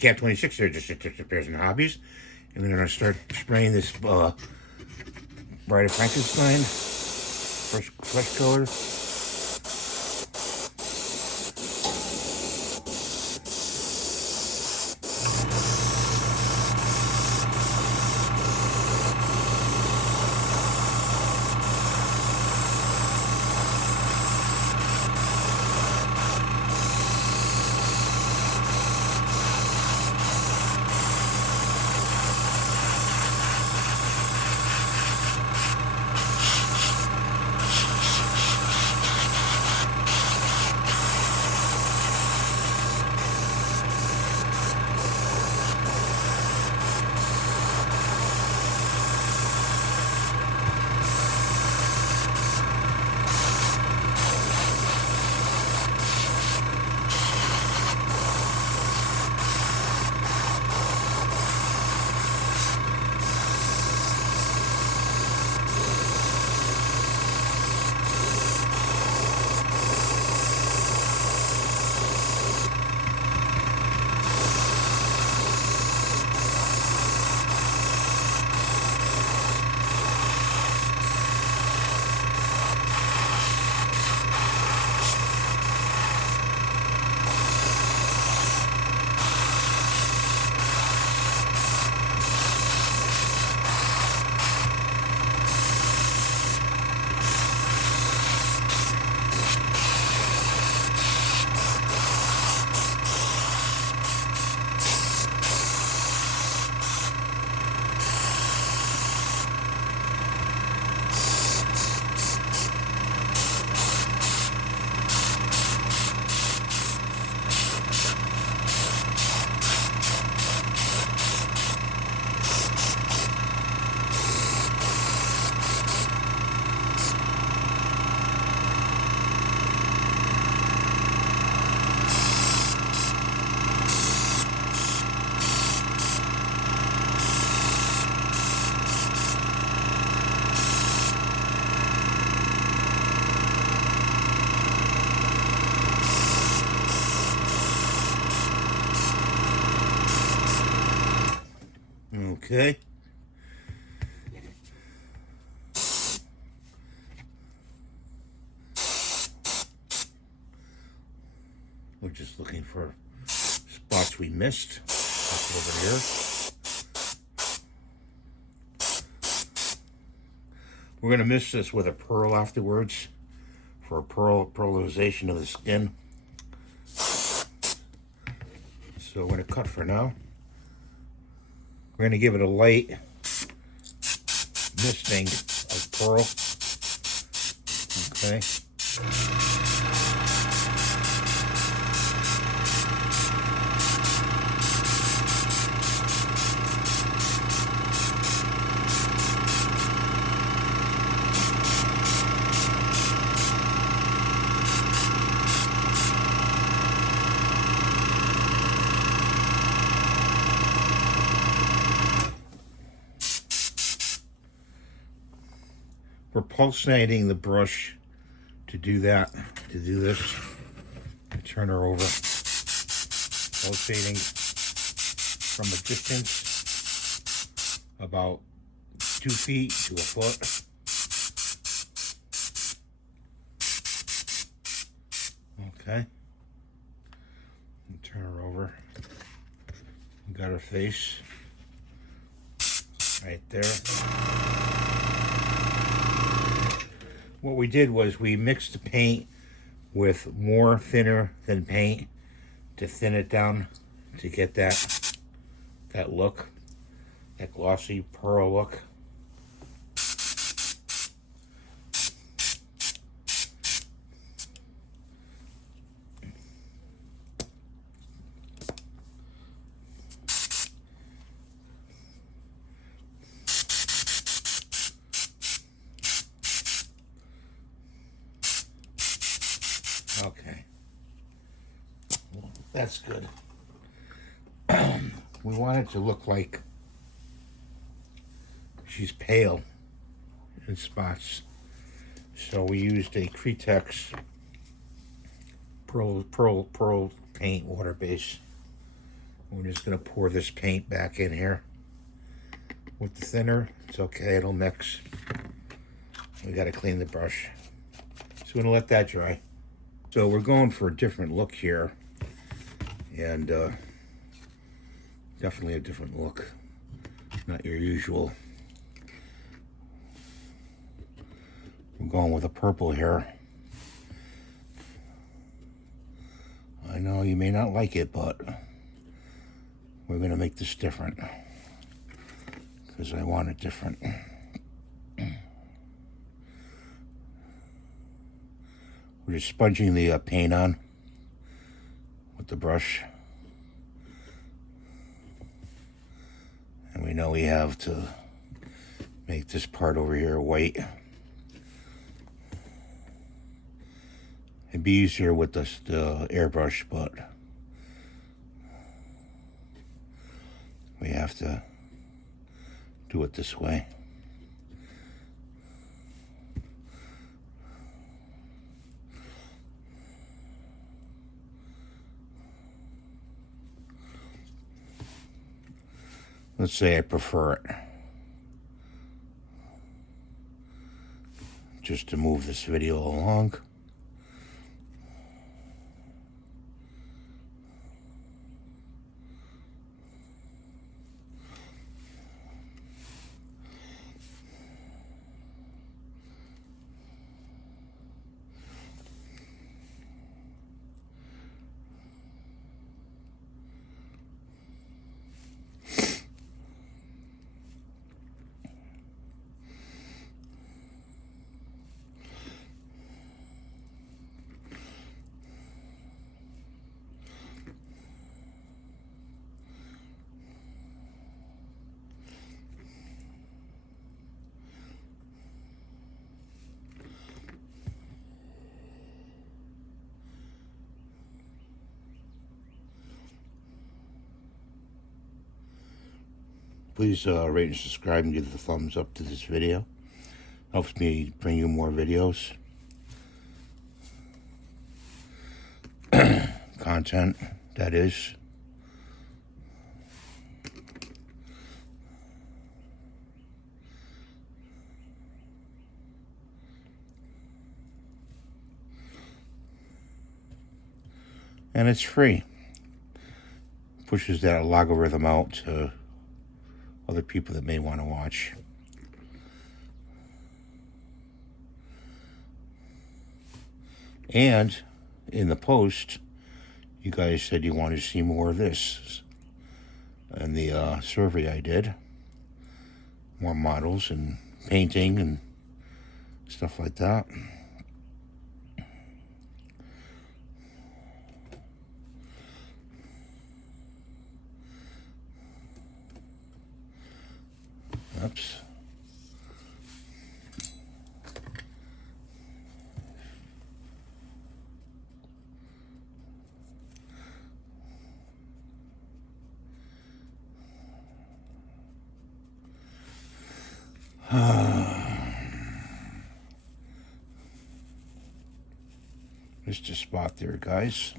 Cat 26 there just appears in hobbies. And we're gonna start spraying this Bride of Frankenstein, fresh color. Okay. We're just looking for spots we missed. Over here. We're going to mix this with a pearl afterwards for a pearlization of the skin. So we're going to cut for now. We're going to give it a light misting of pearl. Okay. We're pulsating the brush to do that, to do this. I turn her over, pulsating from a distance about 2 feet to a foot. Okay. Turn her over. Got her face right there. What we did was we mixed the paint with more thinner than paint to thin it down to get that look, that glossy pearl look. Okay, well, that's good. We want it to look like she's pale in spots, so we used a Cretex pearl paint water base We're just going to pour this paint back in here with the thinner. It's okay, it'll mix. We got to clean the brush. So we're going to let that dry. So we're going for a different look here. And definitely a different look. Not your usual. We're going with a purple here. I know you may not like it, but we're going to make this different. Because I want it different. We're just sponging the paint on with the brush. And we know we have to make this part over here white. It'd be easier with the airbrush, but we have to do it this way. Let's say I prefer it. Just to move this video along. Please rate and subscribe and give the thumbs up to this video. Helps me bring you more videos. Content, that is. And it's free. Pushes that logarithm out to other people that may want to watch. And in the post, you guys said you wanted to see more of this. In the survey I did, more models and painting and stuff like that. Oops. Just a spot there, guys.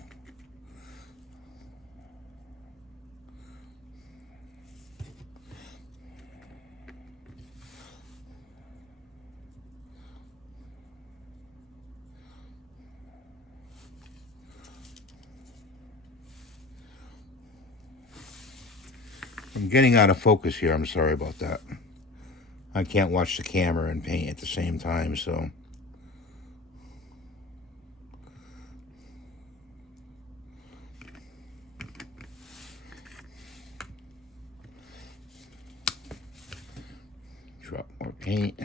I'm getting out of focus here. I'm sorry about that. I can't watch the camera and paint at the same time, so. Drop more paint.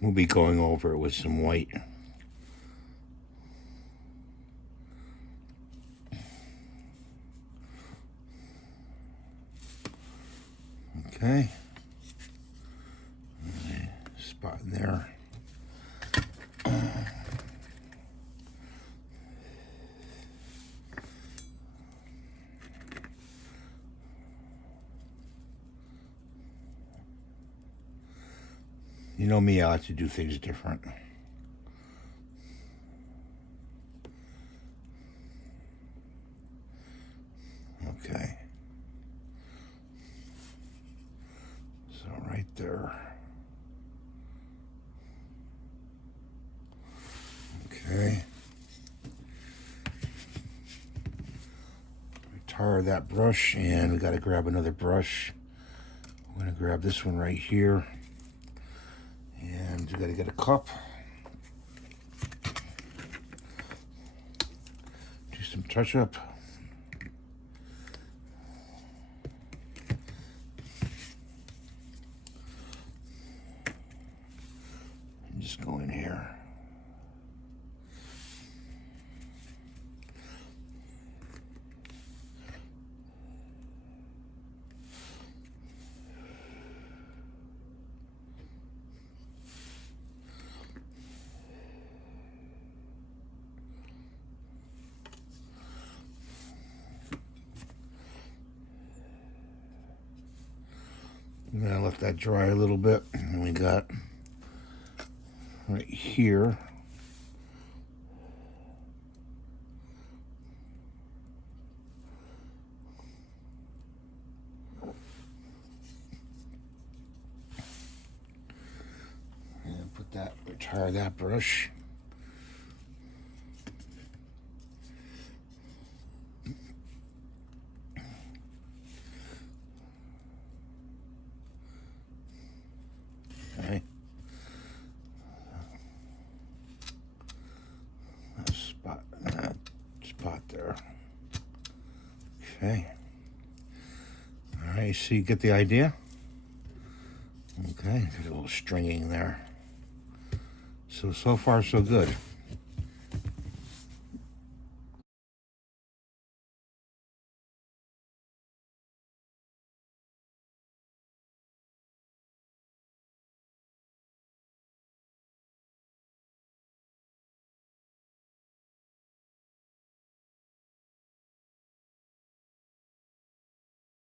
We'll be going over it with some white. Okay. Spot in there. You know me, I like to do things different. Okay. So right there. Okay. Retire that brush, and we got to grab another brush. We're going to grab this one right here. And we got to get a cup. Do some touch up. And just go in here. I'm gonna let that dry a little bit. And we got right here. And put that, retire that brush. Okay. That spot there. Okay. All right, so you get the idea? Okay, there's a little stringing there. So far, so good.